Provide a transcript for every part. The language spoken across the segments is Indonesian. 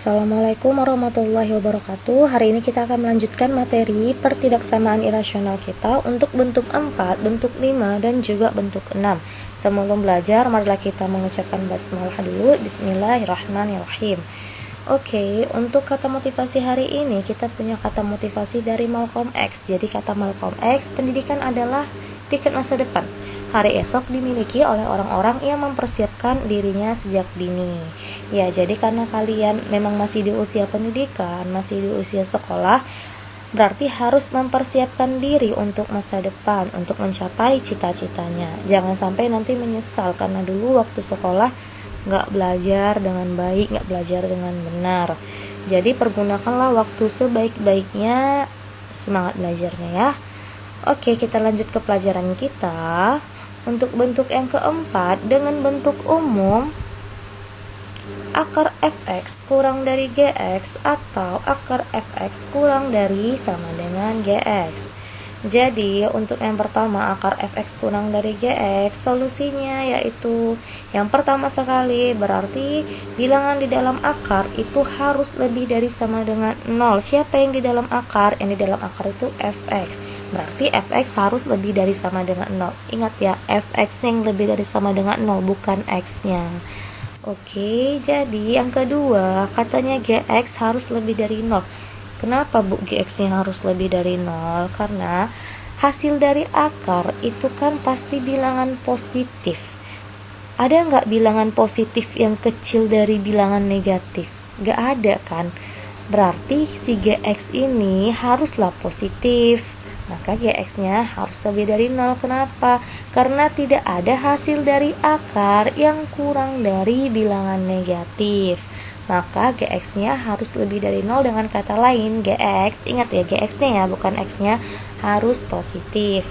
Assalamualaikum warahmatullahi wabarakatuh. Hari ini kita akan melanjutkan materi pertidaksamaan irasional kita untuk bentuk 4, bentuk 5, dan juga bentuk 6. Sebelum belajar, marilah kita mengucapkan basmalah dulu. Bismillahirrahmanirrahim. Oke, untuk kata motivasi hari ini kita punya kata motivasi dari Malcolm X. Jadi kata Malcolm X, pendidikan adalah tiket masa depan. Hari esok dimiliki oleh orang-orang yang mempersiapkan dirinya sejak dini. Ya, jadi karena kalian memang masih di usia pendidikan, masih di usia sekolah, berarti harus mempersiapkan diri untuk masa depan, untuk mencapai cita-citanya. Jangan sampai nanti menyesal karena dulu waktu sekolah nggak belajar dengan baik, nggak belajar dengan benar. Jadi pergunakanlah waktu sebaik-baiknya, semangat belajarnya ya. Oke, kita lanjut ke pelajaran kita. Untuk bentuk yang keempat, dengan bentuk umum, akar fx kurang dari gx atau akar fx kurang dari sama dengan gx. Jadi untuk yang pertama, akar fx kurang dari gx, solusinya yaitu yang pertama sekali berarti bilangan di dalam akar itu harus lebih dari sama dengan 0. Siapa yang di dalam akar? Yang di dalam akar itu fx. Berarti fx harus lebih dari sama dengan 0. Ingat ya, fx yang lebih dari sama dengan 0, bukan x-nya. Oke, jadi yang kedua, katanya gx harus lebih dari 0. Kenapa Bu gx-nya harus lebih dari 0? Karena hasil dari akar itu kan pasti bilangan positif. Ada nggak bilangan positif yang kecil dari bilangan negatif? Nggak ada kan? Berarti si gx ini haruslah positif. Maka gx-nya harus lebih dari 0. Kenapa? Karena tidak ada hasil dari akar yang kurang dari bilangan negatif. Maka gx-nya harus lebih dari 0. Dengan kata lain, gx, ingat ya, gx-nya ya, bukan x-nya, harus positif.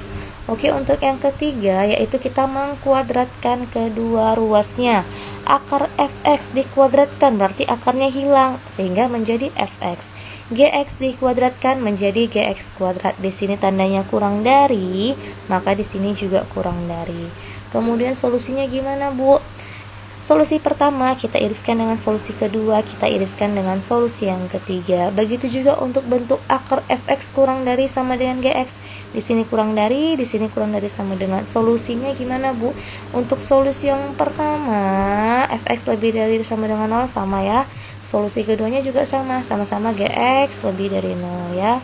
Oke, untuk yang ketiga yaitu kita mengkuadratkan kedua ruasnya. Akar fx dikuadratkan berarti akarnya hilang sehingga menjadi fx. Gx dikuadratkan menjadi gx kuadrat. Di sini tandanya kurang dari, maka di sini juga kurang dari. Kemudian solusinya gimana, Bu? Solusi pertama kita iriskan dengan solusi kedua, kita iriskan dengan solusi yang ketiga. Begitu juga untuk bentuk akar fx kurang dari sama dengan gx. Di sini kurang dari, di sini kurang dari sama dengan. Solusinya gimana, Bu? Untuk solusi yang pertama, fx lebih dari sama dengan 0, sama ya. Solusi keduanya juga sama, sama-sama gx lebih dari 0 ya.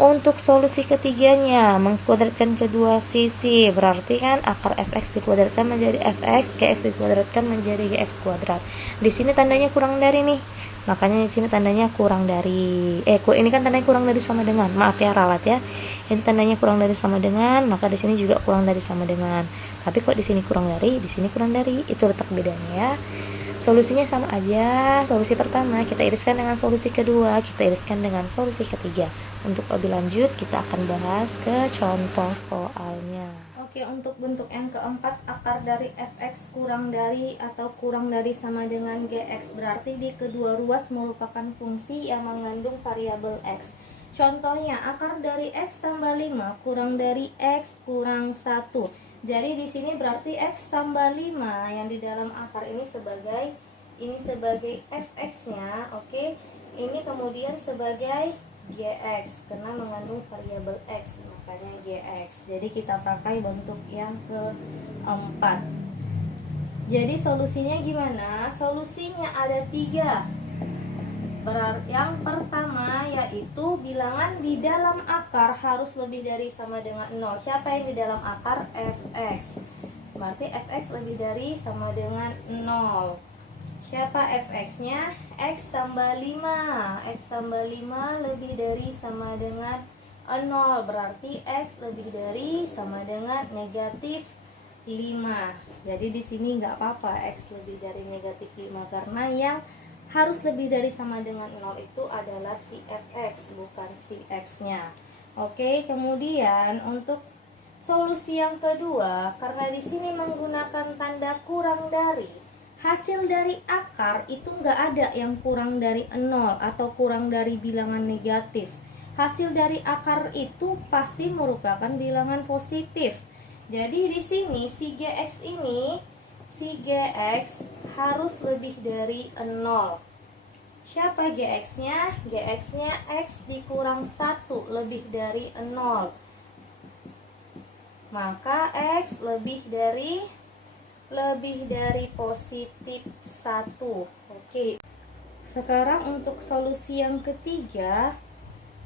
Untuk solusi ketiganya, mengkuadratkan kedua sisi, berarti kan akar fx dikuadratkan menjadi fx, gx dikuadratkan menjadi gx kuadrat. Di sini tandanya kurang dari nih, makanya di sini tandanya kurang dari. Ini kan tandanya kurang dari sama dengan. Maaf ya ralat ya. Ini tandanya kurang dari sama dengan, maka di sini juga kurang dari sama dengan. Tapi kok di sini kurang dari, di sini kurang dari, itu letak bedanya ya. Solusinya sama aja. Solusi pertama kita iriskan dengan solusi kedua, kita iriskan dengan solusi ketiga. Untuk lebih lanjut kita akan bahas ke contoh soalnya. Oke, untuk bentuk yang keempat, akar dari fx kurang dari atau kurang dari sama dengan gx, berarti di kedua ruas merupakan fungsi yang mengandung variabel x. Contohnya, akar dari x tambah 5 kurang dari x kurang 1. Jadi di sini berarti x tambah 5 yang di dalam akar ini sebagai fx-nya, oke. Ini kemudian sebagai gx karena mengandung variabel x, makanya gx. Jadi kita pakai bentuk yang keempat. Jadi solusinya gimana? Solusinya ada 3. Yang pertama yaitu bilangan di dalam akar harus lebih dari sama dengan 0. Siapa yang di dalam akar? fx. Berarti fx lebih dari sama dengan 0. Siapa fx-nya? X tambah 5. X tambah 5 lebih dari sama dengan 0. Berarti x lebih dari sama dengan negatif 5. Jadi di sini nggak apa-apa x lebih dari negatif 5 karena yang harus lebih dari sama dengan 0 itu adalah si fx, bukan si x-nya. Oke, kemudian untuk solusi yang kedua, karena di sini menggunakan tanda kurang dari, hasil dari akar itu nggak ada yang kurang dari 0 atau kurang dari bilangan negatif. Hasil dari akar itu pasti merupakan bilangan positif. Jadi di sini si gx ini, si gx harus lebih dari 0. Siapa GX-nya? GX-nya X dikurang 1 lebih dari 0. Maka X lebih dari positif 1. Oke. Sekarang untuk solusi yang ketiga.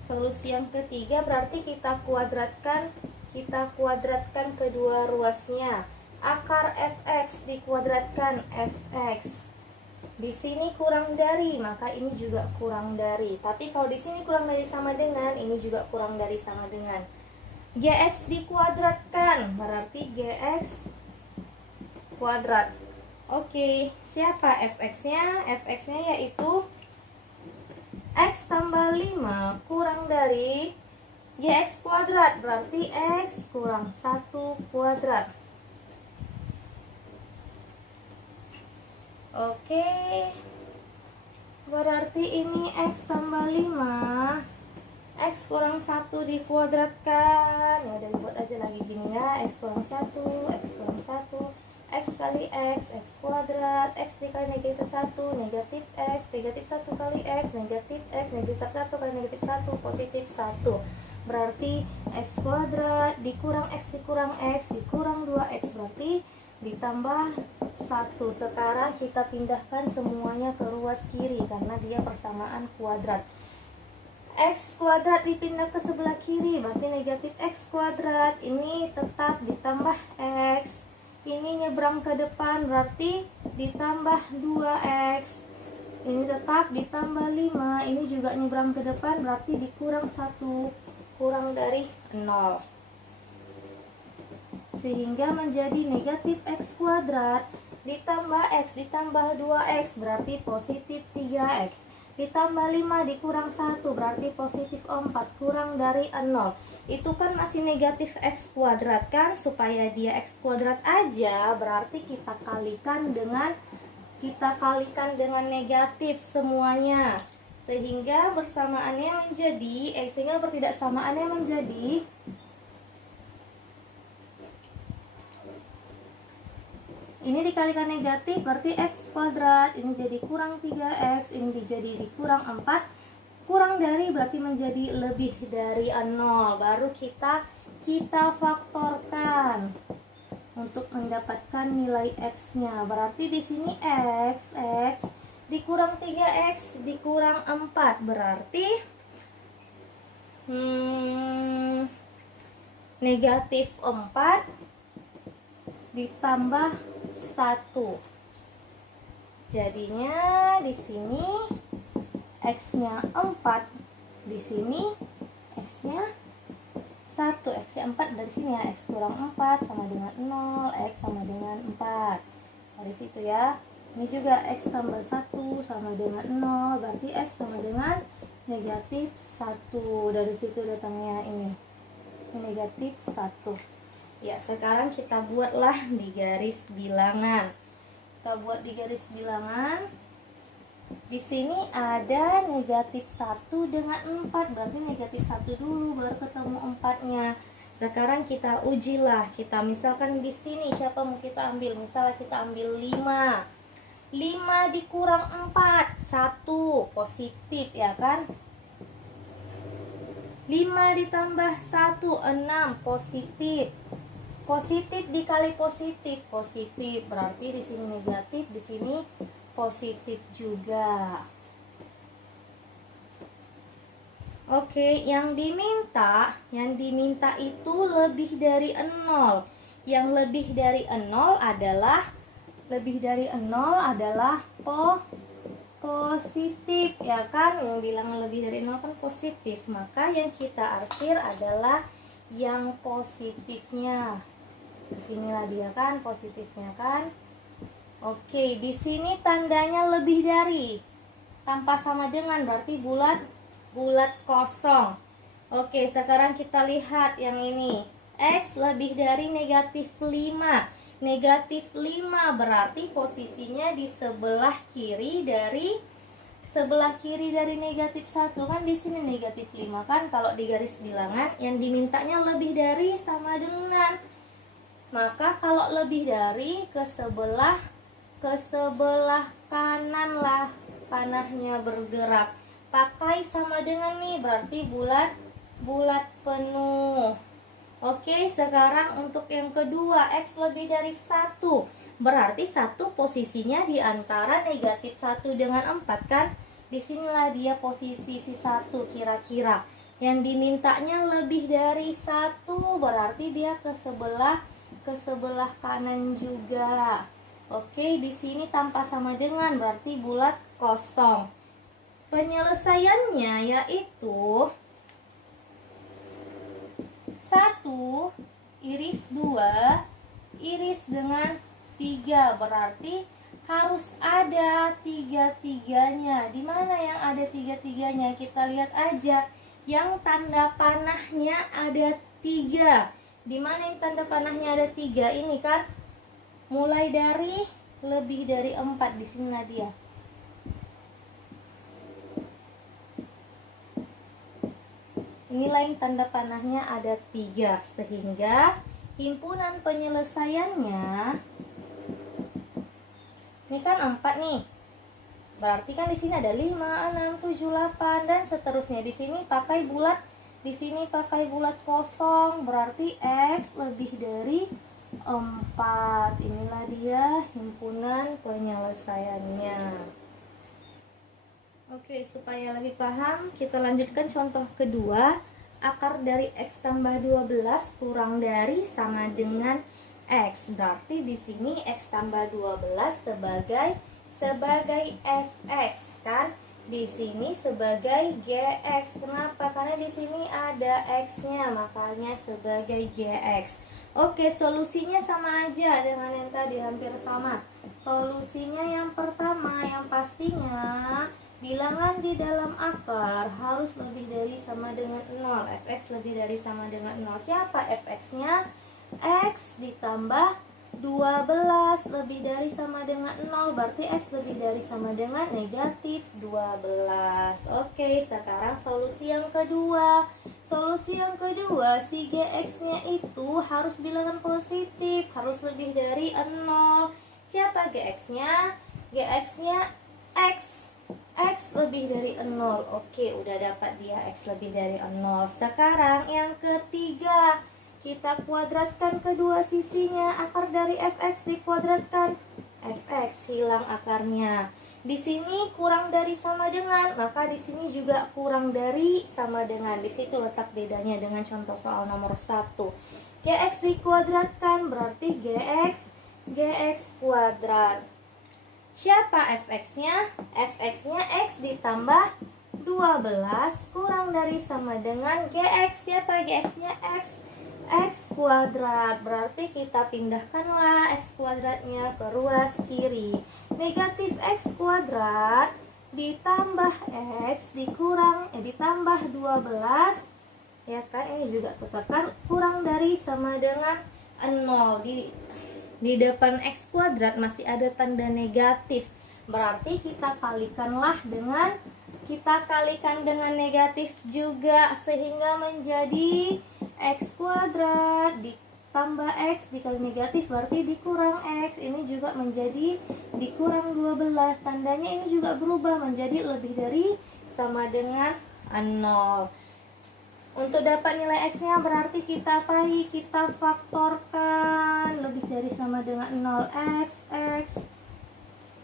Solusi yang ketiga berarti kita kuadratkan kedua ruasnya. Akar fx dikuadratkan fx. Di sini kurang dari, maka ini juga kurang dari. Tapi kalau di sini kurang dari sama dengan, ini juga kurang dari sama dengan. Gx dikuadratkan berarti gx kuadrat. Oke, siapa fx-nya? Fx-nya yaitu x tambah 5 kurang dari gx kuadrat, berarti x kurang 1 kuadrat. Oke, berarti ini x tambah 5, x kurang 1 dikuadratkan. Ya udah dibuat aja lagi gini ya, x kurang 1, x kurang 1, x kali x kuadrat, x dikali negatif 1, negatif x, negatif 1 kali x, negatif 1 kali negatif 1, positif 1. Berarti x kuadrat dikurang x dikurang 2x, berarti ditambah 1. Sekarang kita pindahkan semuanya ke ruas kiri karena dia persamaan kuadrat. X kuadrat dipindah ke sebelah kiri, berarti negatif x kuadrat. Ini tetap ditambah x. Ini nyebrang ke depan, berarti ditambah 2x. Ini tetap ditambah 5. Ini juga nyebrang ke depan, berarti dikurang 1. Kurang dari 0. Sehingga menjadi negatif x kuadrat ditambah x ditambah 2x, berarti positif 3x. Ditambah 5 dikurang 1, berarti positif 4, kurang dari 0. Itu kan masih negatif x kuadrat kan, supaya dia x kuadrat aja, berarti kita kalikan dengan negatif semuanya. Sehingga bersamaannya menjadi, sehingga pertidaksamaannya menjadi ini dikalikan negatif berarti x kuadrat, ini jadi kurang 3x, ini jadi dikurang 4, kurang dari berarti menjadi lebih dari 0. Baru kita faktorkan untuk mendapatkan nilai x-nya. Berarti di sini x dikurang 3x dikurang 4 berarti negatif 4 ditambah 1. Jadinya di sini x-nya 4, di sini x-nya 1. X-nya 4 dari sini ya, x kurang 4 sama dengan 0, x sama dengan 4. Dari situ ya. Ini juga x tambah 1 sama dengan 0, berarti x sama dengan negatif 1. Dari situ datangnya ini negatif 1. Ya, sekarang kita buatlah di garis bilangan. Kita buat di garis bilangan. Di sini ada negatif 1 dengan 4, berarti negatif 1 dulu baru ketemu 4-nya. Sekarang kita ujilah. Kita misalkan di sini siapa mau kita ambil? Misalnya kita ambil 5. 5 dikurang 4, 1, positif ya kan? 5 ditambah 1, 6, positif. Positif dikali positif, positif. Berarti di sini negatif, di sini positif juga. Oke, yang diminta itu lebih dari 0. Yang lebih dari 0 adalah positif ya kan? Yang bilangan lebih dari 0 kan positif. Maka yang kita arsir adalah yang positifnya. Disinilah dia kan positifnya kan. Oke, di sini tandanya lebih dari, tanpa sama dengan, berarti bulat kosong. Oke, sekarang kita lihat yang ini. X lebih dari negatif 5. Negatif 5 berarti posisinya di sebelah kiri dari negatif 1 kan. Di sini negatif 5 kan. Kalau di garis bilangan yang dimintanya lebih dari sama dengan, maka kalau lebih dari ke sebelah kanan lah. panahnya bergerak. Pakai sama dengan nih, berarti bulat penuh. Oke, sekarang untuk yang kedua, X lebih dari 1. Berarti 1 posisinya di antara negatif 1 dengan 4 kan? Disinilah dia posisi si 1 kira-kira. Yang dimintanya lebih dari 1, berarti dia ke sebelah kanan juga. Oke, di sini tanpa sama dengan, berarti bulat kosong. Penyelesaiannya yaitu 1 iris 2 iris dengan 3, berarti harus ada tiga-tiganya. Di mana yang ada tiga-tiganya? Kita lihat aja. Yang tanda panahnya ada 3. Di mana yang tanda panahnya ada 3? Ini kan mulai dari lebih dari 4 di sini Nadia. Inilah yang tanda panahnya ada 3, sehingga himpunan penyelesaiannya ini kan 4 nih. Berarti kan di sini ada 5, 6, 7, 8 dan seterusnya. Di sini pakai bulat, di sini pakai bulat kosong, berarti X lebih dari 4. Inilah dia himpunan penyelesaiannya. Oke, supaya lebih paham, kita lanjutkan contoh kedua. Akar dari X tambah 12 kurang dari sama dengan X. Berarti di sini X tambah 12 sebagai fx kan? Di sini sebagai gx. Kenapa? Karena di sini ada x-nya, makanya sebagai gx. Oke, solusinya sama aja dengan yang tadi, hampir sama. Solusinya yang pertama, yang pastinya bilangan di dalam akar harus lebih dari sama dengan 0. Fx lebih dari sama dengan 0. Siapa fx-nya? X ditambah 12 lebih dari sama dengan 0. Berarti X lebih dari sama dengan negatif 12. Oke, sekarang solusi yang kedua. Solusi yang kedua, si gx-nya itu harus bilangan positif, harus lebih dari 0. Siapa gx-nya? Gx-nya X. X lebih dari 0. Oke, udah dapat dia X lebih dari 0. Sekarang yang ketiga, kita kuadratkan kedua sisinya. Akar dari fx dikuadratkan, fx hilang akarnya. Di sini kurang dari sama dengan, maka di sini juga kurang dari sama dengan. Di situ letak bedanya dengan contoh soal nomor 1. Gx dikuadratkan berarti gx kuadrat. Siapa fx-nya? Fx-nya X ditambah 12 kurang dari sama dengan gx. Siapa gx-nya? X kuadrat. Berarti kita pindahkanlah X kuadratnya ke ruas kiri. Negatif X kuadrat ditambah X ditambah 12, ya kan, ini juga katakan kurang dari sama dengan 0. Di depan X kuadrat masih ada tanda negatif, berarti kita kalikan dengan negatif juga, sehingga menjadi X kuadrat ditambah X dikali negatif berarti dikurang X. Ini juga menjadi dikurang 12. Tandanya ini juga berubah menjadi lebih dari sama dengan 0. Untuk dapat nilai X-nya berarti kita faktorkan lebih dari sama dengan 0. X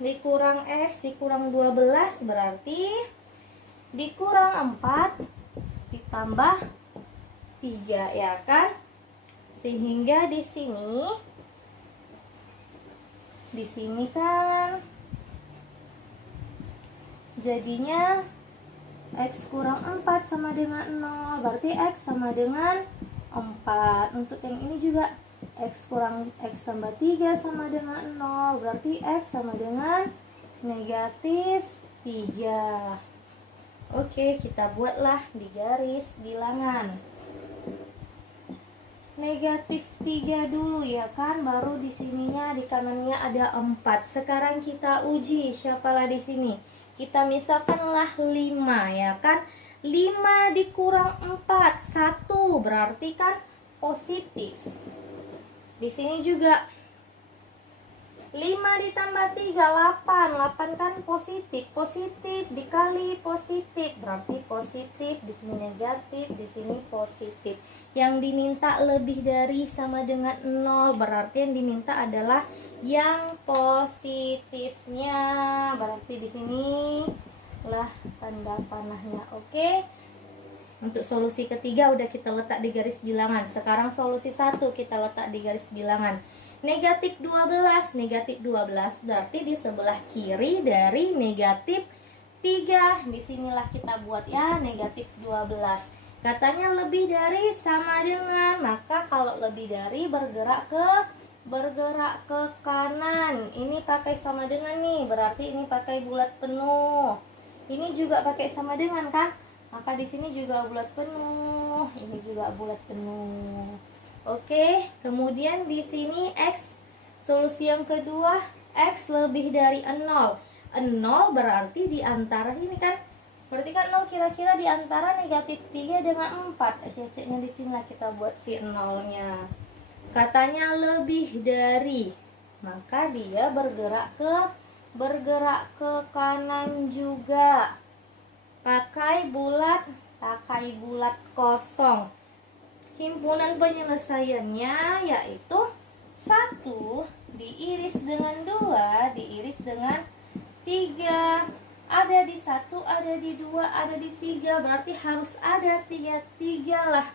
dikurang X dikurang 12 berarti dikurang 4 ditambah 3, ya kan? Sehingga di sini kan jadinya X kurang 4 sama dengan 0, berarti X sama dengan 4. Untuk yang ini juga X tambah 3 sama dengan 0, berarti X sama dengan negatif 3. Oke, kita buatlah di garis bilangan. Negatif 3 dulu ya kan, baru di sininya di kanannya ada 4. Sekarang kita uji siapalah di sini. Kita misalkanlah 5 ya kan. 5 dikurang 4, 1 berarti kan positif. Di sini juga 5 ditambah 3, 8. 8 kan positif. Positif dikali positif berarti positif. Di sini negatif, di sini positif. Yang diminta lebih dari sama dengan 0, berarti yang diminta adalah yang positifnya. Berarti di sini lah tanda panahnya. Oke. Untuk solusi ketiga udah kita letak di garis bilangan. Sekarang solusi 1 kita letak di garis bilangan. Negatif 12. Negatif 12 berarti di sebelah kiri dari negatif 3. Disinilah kita buat ya, negatif 12. Katanya lebih dari sama dengan, maka kalau lebih dari bergerak ke kanan. Ini pakai sama dengan nih, berarti ini pakai bulat penuh. Ini juga pakai sama dengan kan? Maka di sini juga bulat penuh, ini juga bulat penuh. Oke, kemudian di sini X, solusi yang kedua, X lebih dari 0. 0 berarti di antara ini kan, berarti kan 0 kira-kira di antara negatif 3 dengan 4. Ceceknya di sinilah kita buat si 0-nya. Katanya lebih dari, maka dia bergerak ke kanan juga. Pakai bulat kosong. Himpunan penyelesaiannya yaitu 1 diiris dengan 2 diiris dengan 3. Ada di 1, ada di 2, ada di 3. Berarti harus ada 3 lah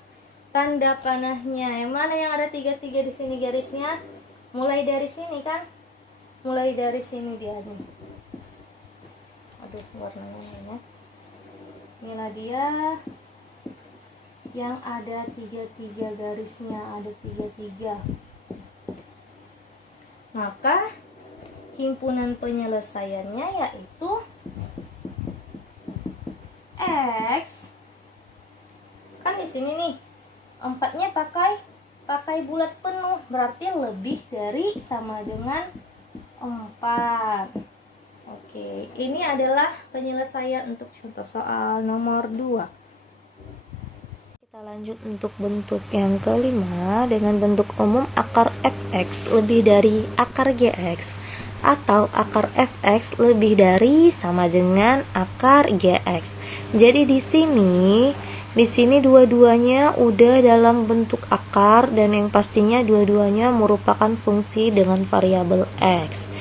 tanda panahnya. Yang mana yang ada 3 di sini garisnya? Mulai dari sini kan? Mulai dari sini dia nih. Aduh, warnanya. Inilah dia yang ada 3 garisnya, ada 3. Maka himpunan penyelesaiannya yaitu X. Kan di sini nih 4-nya pakai bulat penuh, berarti lebih dari sama dengan 4. Oke, ini adalah penyelesaian untuk contoh soal nomor 2. Kita lanjut untuk bentuk yang kelima dengan bentuk umum akar fx lebih dari akar gx atau akar fx lebih dari sama dengan akar gx. Jadi di sini dua-duanya udah dalam bentuk akar dan yang pastinya dua-duanya merupakan fungsi dengan variabel x.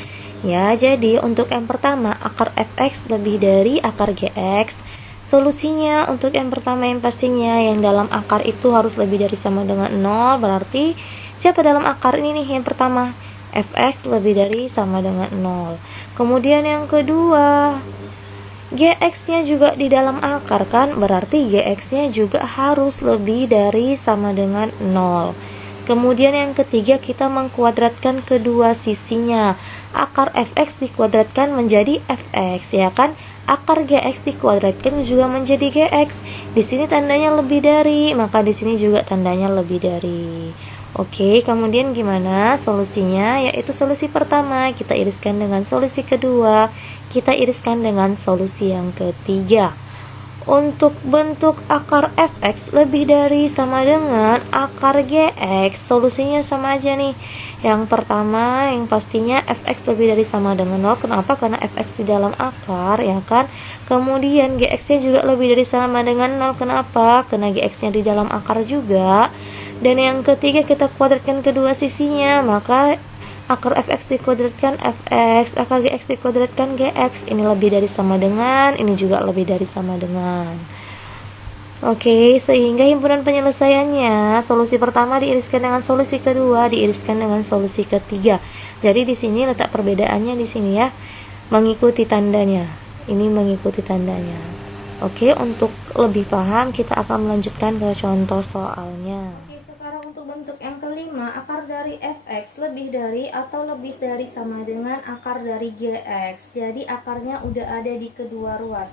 Ya, jadi untuk yang pertama akar fx lebih dari akar gx. Solusinya untuk yang pertama yang pastinya yang dalam akar itu harus lebih dari sama dengan 0. Berarti siapa dalam akar ini nih? Yang pertama fx lebih dari sama dengan 0. Kemudian yang kedua gx-nya juga di dalam akar kan? Berarti gx-nya juga harus lebih dari sama dengan 0. Kemudian yang ketiga kita mengkuadratkan kedua sisinya. Akar fx dikuadratkan menjadi fx ya kan? Akar gx dikuadratkan juga menjadi gx. Di sini tandanya lebih dari, maka di sini juga tandanya lebih dari. Oke, kemudian gimana solusinya? Yaitu solusi pertama kita iriskan dengan solusi kedua, kita iriskan dengan solusi yang ketiga. Untuk bentuk akar fx lebih dari sama dengan akar gx, solusinya sama aja nih. Yang pertama yang pastinya fx lebih dari sama dengan 0. Kenapa? Karena fx di dalam akar ya kan. Kemudian gx nya juga lebih dari sama dengan 0. Kenapa? Karena gx nya di dalam akar juga. Dan yang ketiga kita kuadratkan kedua sisinya, maka akar fx dikuadratkan fx, akar gx dikuadratkan gx. Ini lebih dari sama dengan, ini juga lebih dari sama dengan. Oke, sehingga himpunan penyelesaiannya solusi pertama diiriskan dengan solusi kedua diiriskan dengan solusi ketiga. Jadi di sini letak perbedaannya di sini ya, mengikuti tandanya. Ini mengikuti tandanya. Oke, untuk lebih paham kita akan melanjutkan ke contoh soalnya. Untuk yang kelima, akar dari fx lebih dari atau lebih dari sama dengan akar dari gx. Jadi akarnya udah ada di kedua ruas.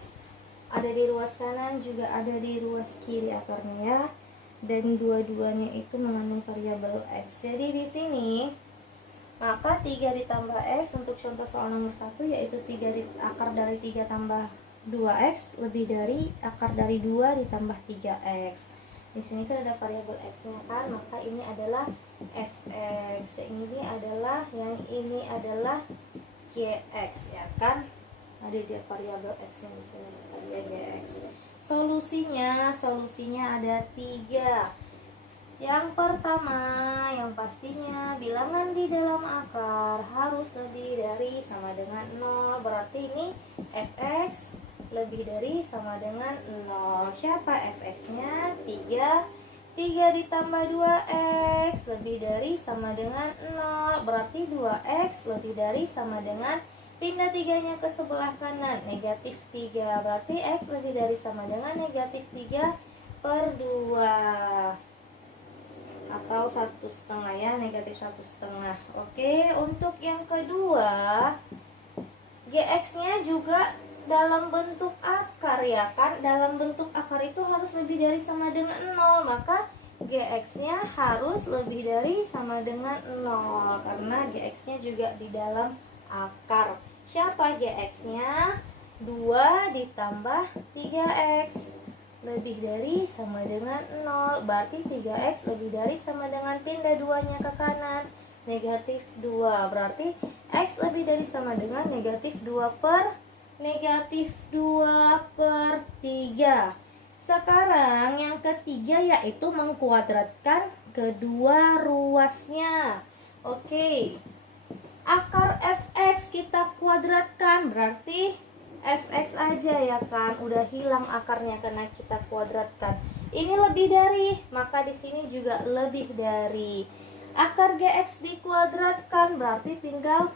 Ada di ruas kanan juga ada di ruas kiri akarnya ya. Dan dua-duanya itu mengandung variabel x. Jadi di sini maka 3 ditambah x untuk contoh soal nomor 1 yaitu akar dari 3 tambah 2x lebih dari akar dari 2 ditambah 3x. Di sini kan ada variabel x-nya kan, maka ini adalah fx. Yang ini adalah gx ya kan. Ada dia variabel x-nya di sini, ada gx. Solusinya ada 3. Yang pertama, yang pastinya bilangan di dalam akar harus lebih dari sama dengan 0. Berarti ini fx lebih dari sama dengan 0. Siapa fx-nya? 3. 3 ditambah 2x lebih dari sama dengan 0. Berarti 2x lebih dari sama dengan, pindah 3-nya ke sebelah kanan, negatif 3. Berarti x lebih dari sama dengan negatif 3/2. Atau 1/2 ya, negatif 1/2. Oke, untuk yang kedua, gx-nya juga dalam bentuk akar ya kan. Dalam bentuk akar itu harus lebih dari sama dengan 0, maka gx-nya harus lebih dari sama dengan 0 karena gx-nya juga di dalam akar. Siapa gx-nya? 2 ditambah 3x lebih dari sama dengan 0. Berarti 3x lebih dari sama dengan, pindah 2-nya ke kanan, negatif 2. Berarti x lebih dari sama dengan negatif 2/3. Sekarang yang ketiga yaitu mengkuadratkan kedua ruasnya. Oke, akar fx kita kuadratkan, berarti fx aja ya kan, udah hilang akarnya karena kita kuadratkan. Ini lebih dari, maka di sini juga lebih dari. Akar gx dikuadratkan, berarti tinggal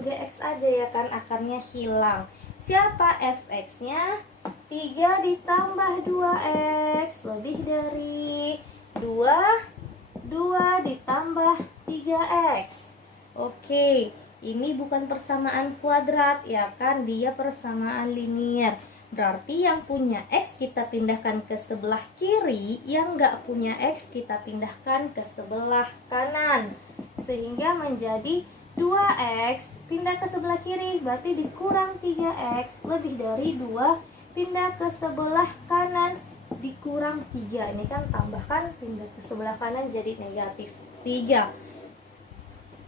gx aja ya kan, akarnya hilang. Siapa fx-nya? 3 ditambah 2x lebih dari 2 ditambah 3x. Oke, ini bukan persamaan kuadrat ya kan, dia persamaan linear. Berarti yang punya x kita pindahkan ke sebelah kiri, yang nggak punya x kita pindahkan ke sebelah kanan. Sehingga menjadi 2x pindah ke sebelah kiri, berarti dikurang 3x lebih dari 2 pindah ke sebelah kanan dikurang 3. Ini kan tambahkan, pindah ke sebelah kanan jadi negatif 3.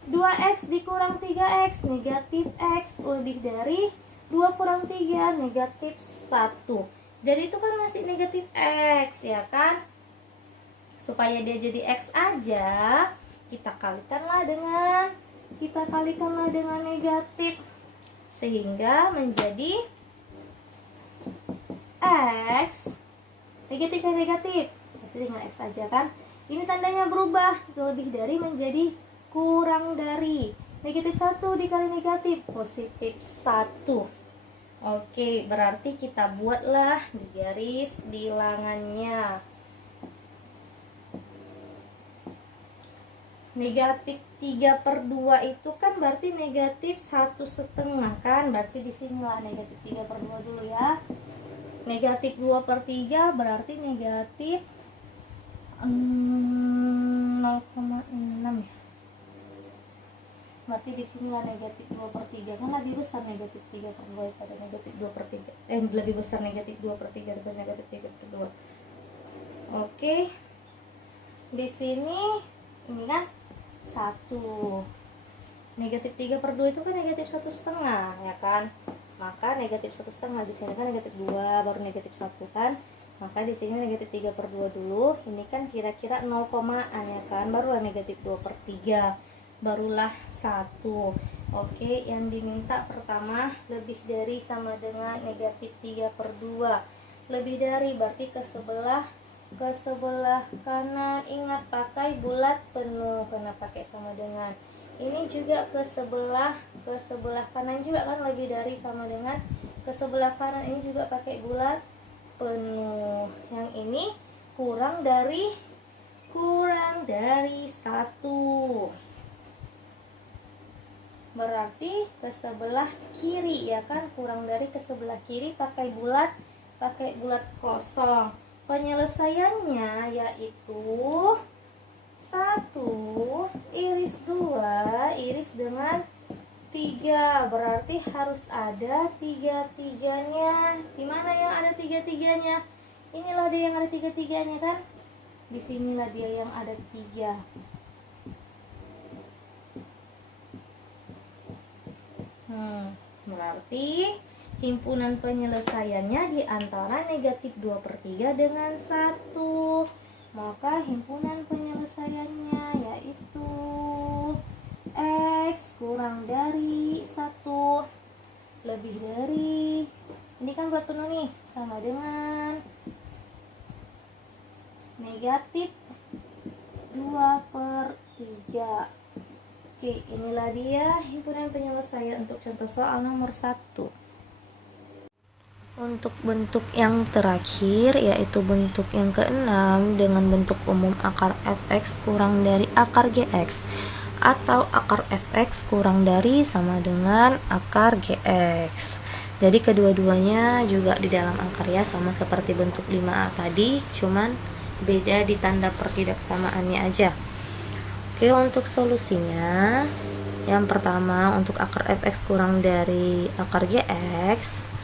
2x dikurang 3x, negatif x lebih dari 2 kurang 3, negatif 1. Jadi itu kan masih negatif x ya kan. Supaya dia jadi x aja, kita kalikanlah dengan negatif. Sehingga menjadi x negatif dan negatif. Berarti dengan x aja kan. Ini tandanya berubah, lebih dari menjadi kurang dari. Negatif 1 dikali negatif, positif 1. Oke, berarti kita buatlah di garis bilangannya. Negatif 3/2 itu kan berarti negatif 1/2 kan. Berarti disinilah negatif 3/2 dulu ya. Negatif 2/3 berarti negatif 0,6 ya. Berarti disinilah negatif 2/3 kan lebih besar negatif 3/2 daripada negatif 2/3. Lebih besar negatif 2/3 daripada negatif 3/2. Oke, di sini ini kan 1. Negatif 3/2 itu kan negatif 1/2 ya kan. Maka negatif 1/2 di sini kan negatif 2, baru negatif 1 kan. Maka di sini negatif 3/2 dulu. Ini kan kira-kira 0 komaan ya kan, barulah negatif 2/3. Barulah 1. Oke, yang diminta pertama lebih dari sama dengan negatif 3/2. Lebih dari berarti ke sebelah kanan. Ingat pakai bulat penuh karena pakai sama dengan. Ini juga ke sebelah kanan juga kan, lebih dari sama dengan ke sebelah kanan. Ini juga pakai bulat penuh. Yang ini kurang dari 1. Berarti ke sebelah kiri ya kan, kurang dari ke sebelah kiri pakai bulat kosong. Penyelesaiannya yaitu 1 iris 2 iris dengan 3, berarti harus ada 3/3-nya. Dimana yang ada 3/3-nya? Inilah dia yang ada 3/3-nya kan. Disinilah dia yang ada 3. Berarti himpunan penyelesaiannya di antara negatif 2/3 dengan 1. Maka himpunan penyelesaiannya yaitu X kurang dari 1 lebih dari, ini kan bulat penuh nih, sama dengan negatif 2/3. Oke, inilah dia himpunan penyelesaian untuk contoh soal nomor 1. Untuk bentuk yang terakhir, yaitu bentuk yang keenam dengan bentuk umum akar fx kurang dari akar gx, atau akar fx kurang dari sama dengan akar gx. Jadi kedua-duanya juga di dalam akar ya, sama seperti bentuk 5A tadi, cuman beda di tanda pertidaksamaannya aja. Oke, untuk solusinya, yang pertama untuk akar fx kurang dari akar gx,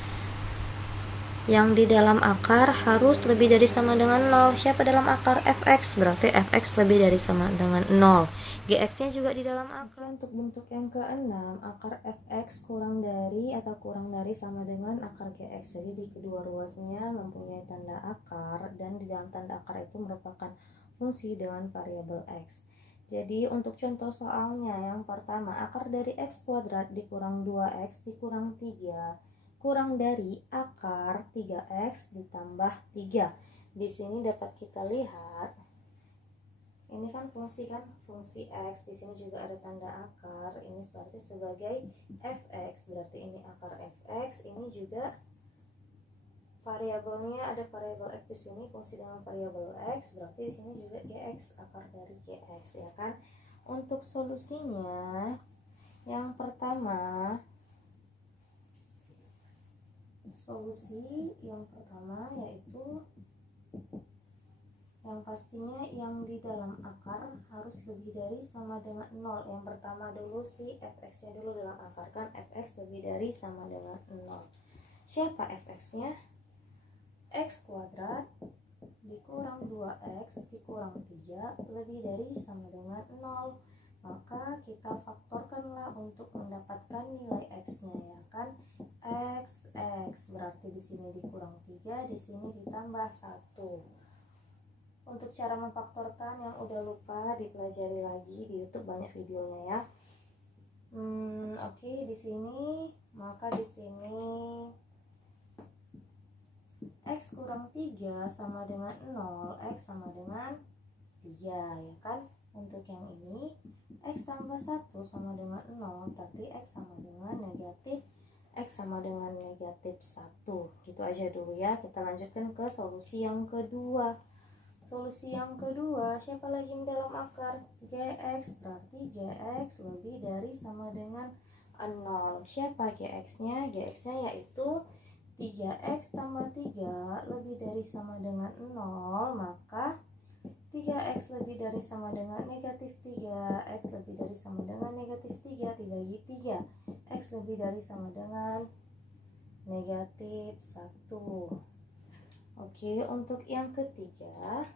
yang di dalam akar harus lebih dari sama dengan 0. Siapa dalam akar fx? Berarti fx lebih dari sama dengan 0. Gx nya juga di dalam akar. Untuk bentuk yang keenam, akar fx kurang dari atau kurang dari sama dengan akar gx. Jadi di kedua ruasnya mempunyai tanda akar, dan di dalam tanda akar itu merupakan fungsi dengan variabel x. Jadi untuk contoh soalnya yang pertama, akar dari x kuadrat dikurang 2x dikurang 3 kurang dari akar 3x ditambah 3. Di sini dapat kita lihat, ini kan fungsi x, di sini juga ada tanda akar, ini berarti sebagai fx, berarti ini akar fx, ini juga variabelnya ada variabel x di sini, fungsi dengan variabel x, berarti di sini juga gx, akar dari gx ya kan. Untuk solusinya yang pertama, yaitu yang pastinya yang di dalam akar harus lebih dari sama dengan 0. Yang pertama dulu si fx nya dulu dalam akar, kan fx lebih dari sama dengan 0. Siapa fx nya? X kuadrat dikurang 2x dikurang 3 lebih dari sama dengan 0. Maka kita faktorkanlah untuk mendapatkan nilai x-nya ya kan. X berarti di sini dikurang 3, di sini ditambah 1. Untuk cara memfaktorkan yang udah lupa dipelajari lagi di YouTube, banyak videonya ya. Oke, di sini maka di sini x kurang 3 sama dengan 0, x sama dengan 3 ya kan. Untuk yang ini x tambah 1 sama dengan 0, berarti x sama dengan negatif 1. Gitu aja dulu ya. Kita lanjutkan ke solusi yang kedua. Solusi yang kedua, siapa lagi yang dalam akar? Gx, berarti gx lebih dari sama dengan 0. Siapa gx-nya? Gx-nya yaitu 3x tambah 3 lebih dari sama dengan 0, maka 3x lebih dari sama dengan negatif 3, x lebih dari sama dengan negatif 3 dibagi 3, x lebih dari sama dengan negatif 1. Oke, untuk yang ketiga,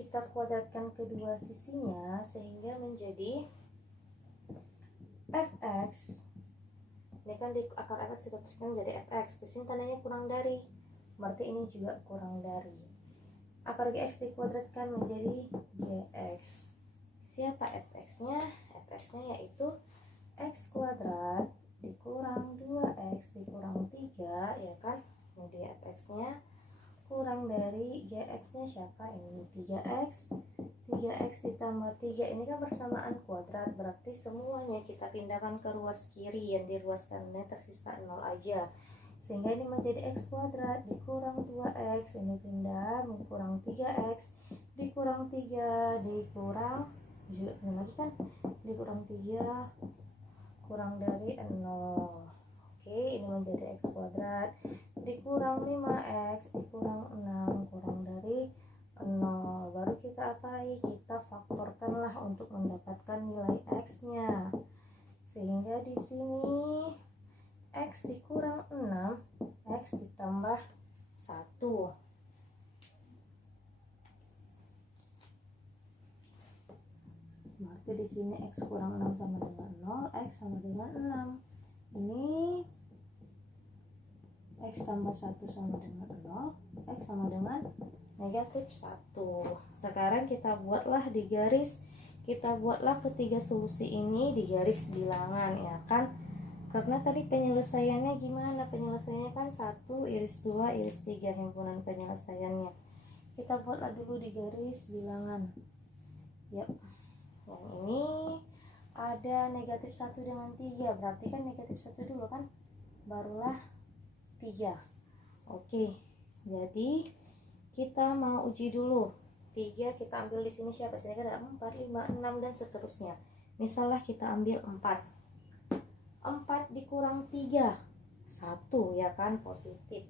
kita kuadratkan kedua sisinya sehingga menjadi fx. Ini kan di akar fx dikuadratkan menjadi fx. Di sini tandanya kurang dari, berarti ini juga kurang dari. Akar gx dikuadratkan menjadi gx. Siapa fx-nya? Fx-nya yaitu x kuadrat dikurang 2x dikurang 3 ya kan. Ini dia fx-nya, kurang dari gx-nya siapa? Ini 3x. 3x ditambah 3, ini kan persamaan kuadrat, berarti semuanya kita pindahkan ke ruas kiri, yang diruaskan ini tersisa 0 aja, sehingga ini menjadi x kuadrat dikurang 2x, ini pindah kurang 3x dikurang 3 dikurang lagi kan, dikurang 3 kurang dari 0. Oke, ini menjadi x kuadrat dikurang 5x dikurang 6 kurang dari 0. Baru kita apai? Kita faktorkanlah untuk mendapatkan nilai x-nya. Sehingga di sini x dikurang 6, x ditambah 1. berarti di sini X kurang 6 sama dengan 0, X sama dengan 6. Ini X tambah 1 sama dengan 0, X sama dengan negatif 1. Sekarang kita buatlah di garis, kita buatlah ketiga solusi ini di garis bilangan, ya kan? Karena tadi penyelesaiannya gimana? Penyelesaiannya kan 1 iris 2 iris 3 himpunan penyelesaiannya. Kita buatlah dulu di garis bilangan. Yap. Yang ini ada negatif 1 dengan 3, berarti kan negatif 1 dulu kan, barulah 3. Oke, jadi kita mau uji dulu. 3 kita ambil di sini siapa? Sini kan ada 4, 5, 6 dan seterusnya. Misalnya kita ambil 4. 4 dikurang 3, 1, ya kan, positif.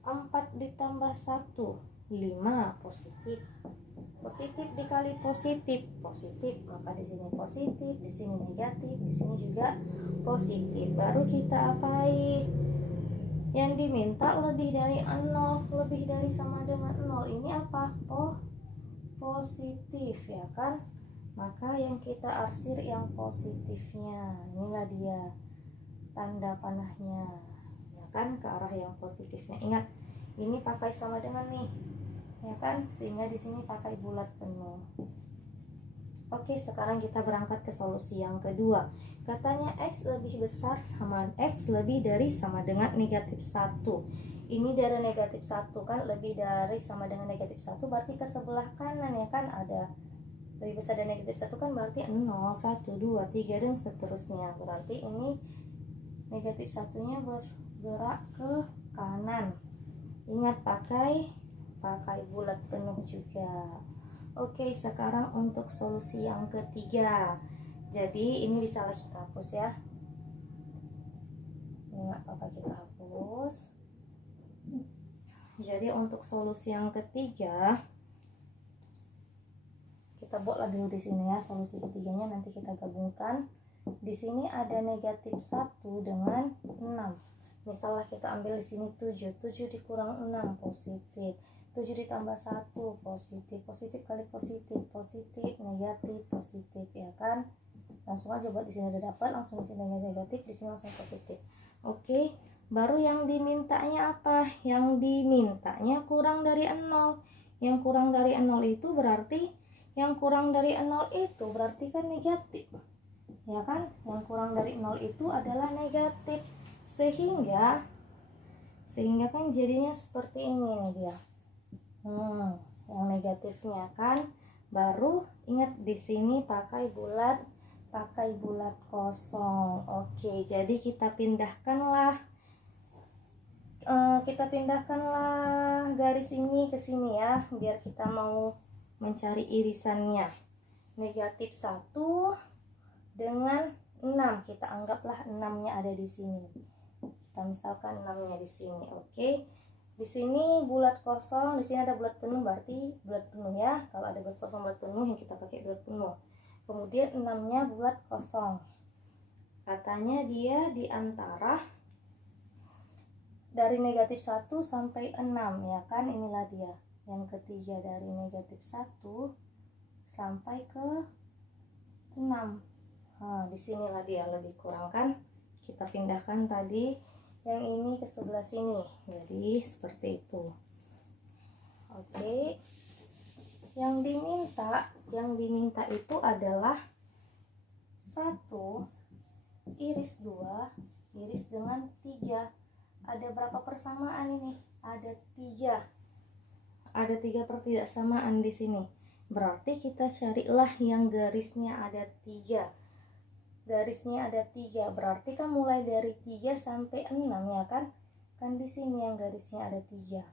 4 ditambah 1, 5, positif. Positif dikali positif, positif. Maka di sini positif, di sini negatif, di sini juga positif. Baru kita apain? Yang diminta lebih dari 0, lebih dari sama dengan 0. Ini apa? Oh, positif, ya kan? Maka yang kita arsir yang positifnya. Inilah dia tanda panahnya, ya kan, ke arah yang positifnya. Ingat, ini pakai sama dengan nih, ya kan, sehingga di sini pakai bulat penuh. Oke, sekarang kita berangkat ke solusi yang kedua. Katanya X lebih besar sama X lebih dari sama dengan negatif 1. Ini dari negatif 1 kan, lebih dari sama dengan negatif 1, berarti ke sebelah kanan, ya kan, ada lebih besar dari negatif 1 kan, berarti 0, 1, 2, 3 dan seterusnya. Berarti ini negatif 1-nya bergerak ke kanan. Ingat, pakai bulat penuh juga. Oke, sekarang untuk solusi yang ketiga. Jadi ini bisa kita hapus ya. Nggak apa-apa, kita hapus. Jadi untuk solusi yang ketiga, kita buatlah dulu di sini ya, solusi ketiganya nanti kita gabungkan. Di sini ada negatif 1 dengan 6. Misalnya kita ambil di sini 7 dikurang 6, positif. 7 ditambah 1, positif. Positif kali positif, positif, negatif, positif, ya kan? Langsung aja buat di sini udah dapat, langsung di sini negatif, di sini langsung positif. Oke, baru yang dimintanya apa? Yang dimintanya kurang dari 0. Yang kurang dari 0 itu berarti kan negatif, ya kan? Yang kurang dari 0 itu adalah negatif, sehingga kan jadinya seperti ini nih dia. Yang negatifnya kan. Baru ingat di sini pakai bulat kosong. Oke, jadi kita pindahkanlah garis ini ke sini ya, biar kita mau mencari irisannya. Negatif 1 dengan 6, kita anggaplah 6-nya ada di sini. Kita misalkan 6-nya di sini. Oke. Di sini bulat kosong, di sini ada bulat penuh, berarti bulat penuh ya. Kalau ada bulat kosong bulat penuh, yang kita pakai bulat penuh. Kemudian 6-nya bulat kosong. Katanya dia di antara dari negatif 1 sampai 6, ya kan? Inilah dia yang ketiga, dari negatif 1 sampai ke 6. Disinilah dia lebih kurang kan. Kita pindahkan tadi yang ini ke sebelah sini, jadi seperti itu. Oke, yang diminta itu adalah 1 iris 2 iris dengan 3. Ada berapa persamaan ini? Ada 3. Ada 3 pertidaksamaan di sini. Berarti kita carilah yang garisnya ada 3. Garisnya ada 3, berarti kan mulai dari 3 sampai 6, ya kan? Kan di sini yang garisnya ada 3.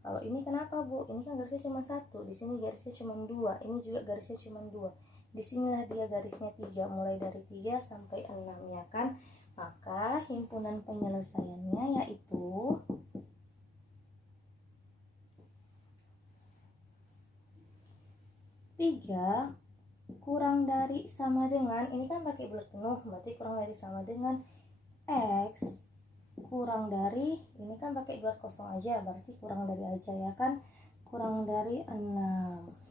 Kalau ini kenapa, Bu? Ini kan garisnya cuma 1, di sini garisnya cuma 2, ini juga garisnya cuma 2. Di sinilah dia garisnya 3, mulai dari 3 sampai 6, ya kan? Maka himpunan penyelesaiannya yaitu 3 kurang dari sama dengan, ini kan pakai bulat penuh, berarti kurang dari sama dengan X kurang dari, ini kan pakai gelar kosong aja, berarti kurang dari aja ya kan, kurang dari 6.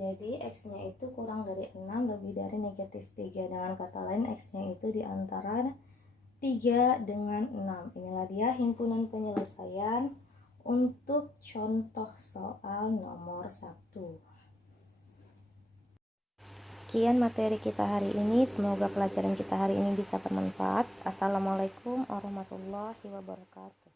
Jadi x-nya itu kurang dari 6 lebih dari negatif 3. Dengan kata lain x-nya itu di antara 3 dengan 6. Inilah dia himpunan penyelesaian untuk contoh soal nomor 1. Sekian materi kita hari ini, semoga pelajaran kita hari ini bisa bermanfaat. Assalamualaikum warahmatullahi wabarakatuh.